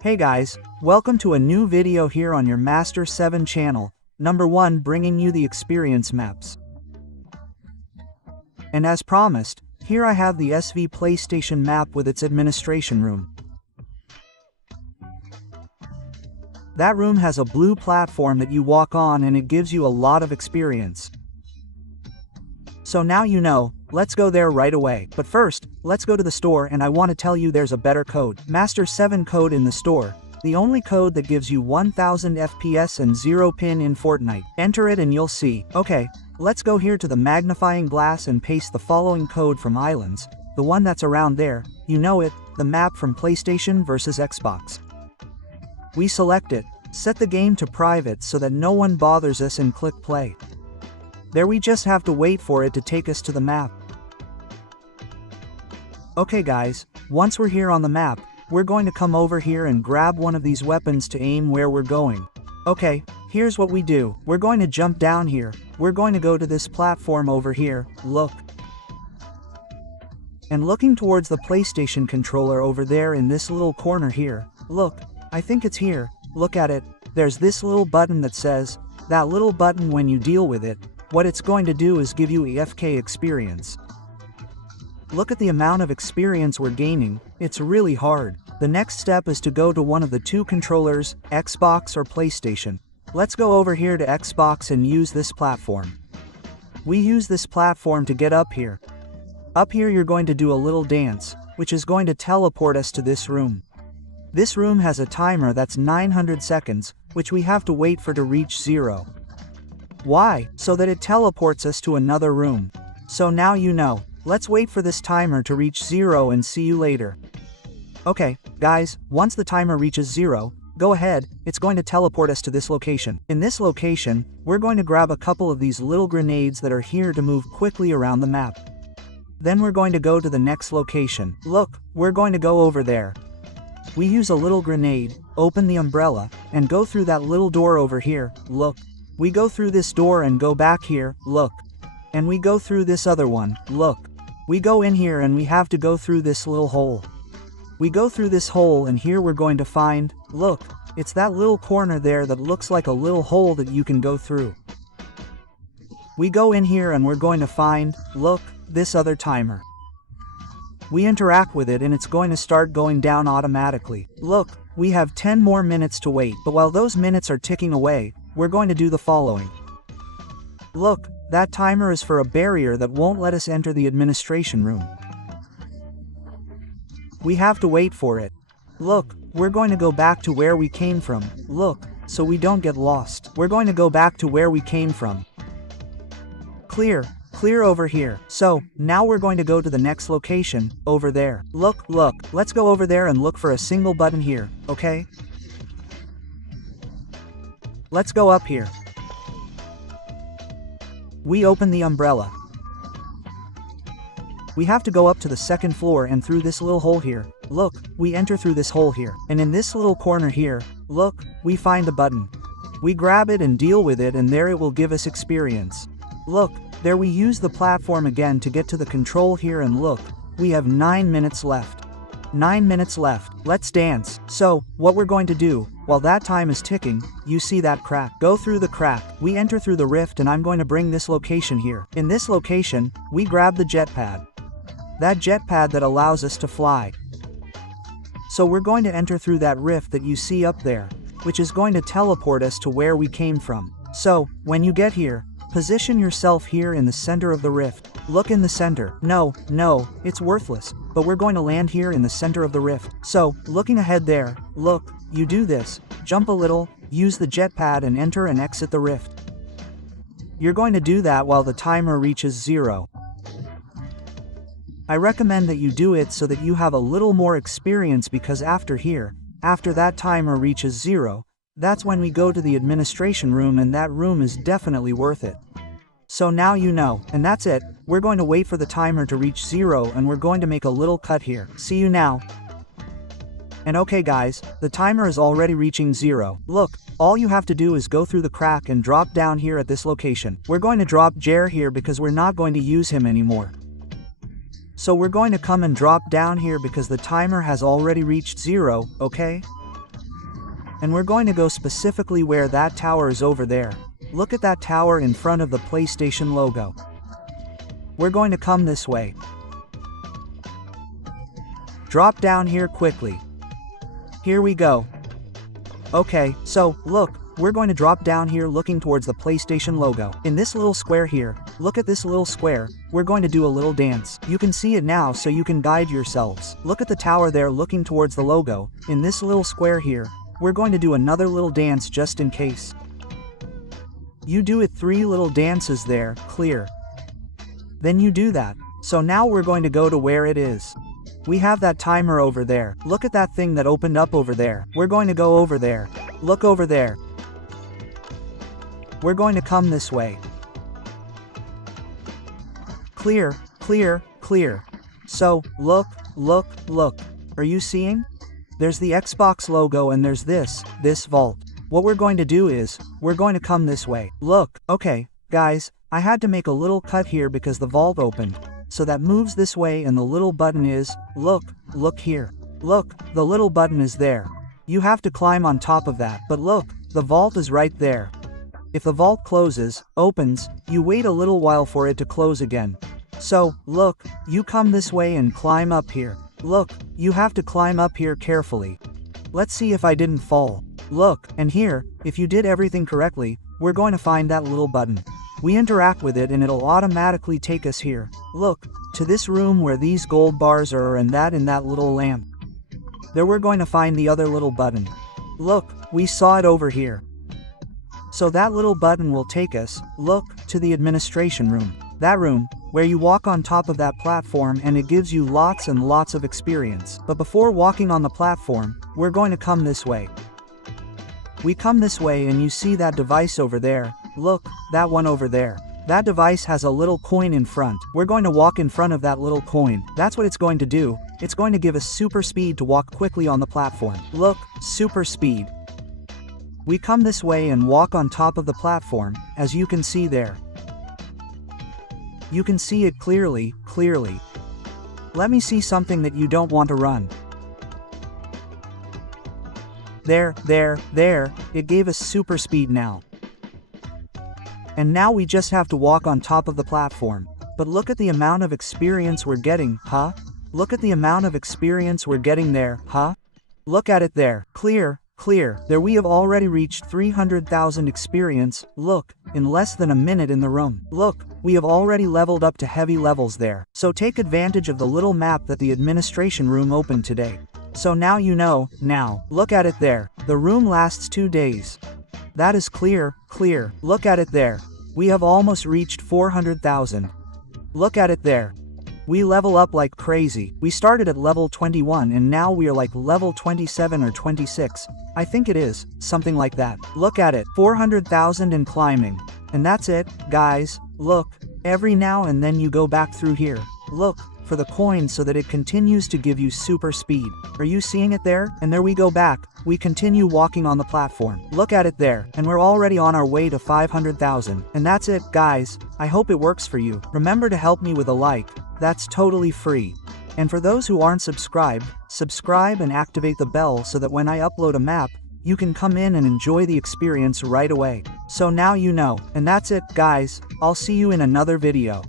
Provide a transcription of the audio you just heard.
Hey guys, welcome to a new video here on your Master7 channel, number 1 bringing you the experience maps. And as promised, here I have the SV PlayStation map with its administration room. That room has a blue platform that you walk on and it gives you a lot of experience. So now you know, let's go there right away. But first, let's go to the store and I want to tell you there's a better code. Master7 code in the store. The only code that gives you 1000 FPS and 0 pin in Fortnite. Enter it and you'll see. Okay, let's go here to the magnifying glass and paste the following code from Islands. The one that's around there, you know it, the map from PlayStation versus Xbox. We select it, set the game to private so that no one bothers us and click play. There we just have to wait for it to take us to the map. Okay guys, once we're here on the map, we're going to come over here and grab one of these weapons to aim where we're going. Okay, here's what we do. We're going to jump down here. We're going to go to this platform over here, look. And looking towards the PlayStation controller over there in this little corner here, look, I think it's here, look at it, there's this little button that says, that little button when you deal with it, what it's going to do is give you EFK experience. Look at the amount of experience we're gaining, it's really hard. The next step is to go to one of the two controllers, Xbox or PlayStation. Let's go over here to Xbox and use this platform. We use this platform to get up here. Up here you're going to do a little dance, which is going to teleport us to this room. This room has a timer that's 900 seconds, which we have to wait for to reach 0. Why? So that it teleports us to another room. So now you know. Let's wait for this timer to reach 0 and see you later. Okay, guys, once the timer reaches 0, go ahead, it's going to teleport us to this location. In this location, we're going to grab a couple of these little grenades that are here to move quickly around the map. Then we're going to go to the next location. Look, we're going to go over there. We use a little grenade, open the umbrella, and go through that little door over here, look. We go through this door and go back here, look. And we go through this other one, look. We go in here and we have to go through this little hole. We go through this hole and here we're going to find, look, it's that little corner there that looks like a little hole that you can go through. We go in here and we're going to find, look, this other timer. We interact with it and it's going to start going down automatically. Look, we have 10 more minutes to wait, but while those minutes are ticking away, we're going to do the following. Look, that timer is for a barrier that won't let us enter the administration room. We have to wait for it. Look, we're going to go back to where we came from, look, so we don't get lost. We're going to go back to where we came from. Clear over here. So, now we're going to go to the next location, over there. Look, let's go over there and look for a single button here, okay? Let's go up here. We open the umbrella. We have to go up to the second floor and through this little hole here. Look, we enter through this hole here. And in this little corner here, look, we find a button. We grab it and deal with it and there it will give us experience. Look, there we use the platform again to get to the control here and look, we have 9 minutes left. 9 minutes left. Let's dance. So, what we're going to do, while that time is ticking, you see that crack. Go through the crack. We enter through the rift and I'm going to bring this location here. In this location, we grab the jetpad. That jetpad that allows us to fly. So we're going to enter through that rift that you see up there, which is going to teleport us to where we came from. So, when you get here, position yourself here in the center of the rift. Look in the center. No, it's worthless. But we're going to land here in the center of the rift. So, looking ahead there, look, you do this, jump a little, use the jetpad and enter and exit the rift. You're going to do that while the timer reaches 0. I recommend that you do it so that you have a little more experience because after that timer reaches 0, that's when we go to the administration room and that room is definitely worth it. So now you know, and that's it, we're going to wait for the timer to reach 0 and we're going to make a little cut here. See you now. And okay guys, the timer is already reaching 0. Look, all you have to do is go through the crack and drop down here at this location. We're going to drop Jer here because we're not going to use him anymore. So we're going to come and drop down here because the timer has already reached 0, okay? And we're going to go specifically where that tower is over there. Look at that tower in front of the PlayStation logo. We're going to come this way. Drop down here quickly. Here we go. Okay, so, look, we're going to drop down here looking towards the PlayStation logo. In this little square here, look at this little square, we're going to do a little dance. You can see it now so you can guide yourselves. Look at the tower there looking towards the logo. In this little square here, we're going to do another little dance just in case. You do it 3 little dances there, clear. Then you do that. So now we're going to go to where it is. We have that timer over there. Look at that thing that opened up over there. We're going to go over there. Look over there. We're going to come this way. Clear, clear, clear. So, look. Are you seeing? There's the Xbox logo and there's this vault. What we're going to do is, we're going to come this way. Look, okay, guys, I had to make a little cut here because the vault opened. So that moves this way and the little button is, look here. Look, the little button is there. You have to climb on top of that, but look, the vault is right there. If the vault closes, opens, you wait a little while for it to close again. So, look, you come this way and climb up here. Look, you have to climb up here carefully. Let's see if I didn't fall. Look, and here, if you did everything correctly, we're going to find that little button. We interact with it and it'll automatically take us here. Look, to this room where these gold bars are and that in that little lamp. There we're going to find the other little button. Look, we saw it over here. So that little button will take us, look, to the administration room. That room, where you walk on top of that platform and it gives you lots and lots of experience. But before walking on the platform, we're going to come this way. We come this way and you see that device over there. Look, that one over there. That device has a little coin in front. We're going to walk in front of that little coin. That's what it's going to do. It's going to give us super speed to walk quickly on the platform. Look, super speed. We come this way and walk on top of the platform, as you can see there. You can see it clearly. Let me see something that you don't want to run. There, it gave us super speed now. And now we just have to walk on top of the platform. But look at the amount of experience we're getting, huh? Look at the amount of experience we're getting there, huh? Look at it there, clear. There we have already reached 300,000 experience. Look, in less than a minute in the room. Look, we have already leveled up to heavy levels there. So take advantage of the little map that the administration room opened today. So now you know, now, look at it there. The room lasts 2 days. That is clear. Look at it there. We have almost reached 400,000. Look at it there. We level up like crazy. We started at level 21 and now we are like level 27 or 26. I think it is, something like that. Look at it, 400,000 and climbing. And that's it, guys. Look, every now and then you go back through here. Look, for the coin so that it continues to give you super speed. Are you seeing it there? And there we go back. We continue walking on the platform. Look at it there, and we're already on our way to 500,000. And that's it, guys. I hope it works for you. Remember to help me with a like. That's totally free. And for those who aren't subscribed, subscribe and activate the bell so that when I upload a map, you can come in and enjoy the experience right away. So now you know. And that's it, guys. I'll see you in another video.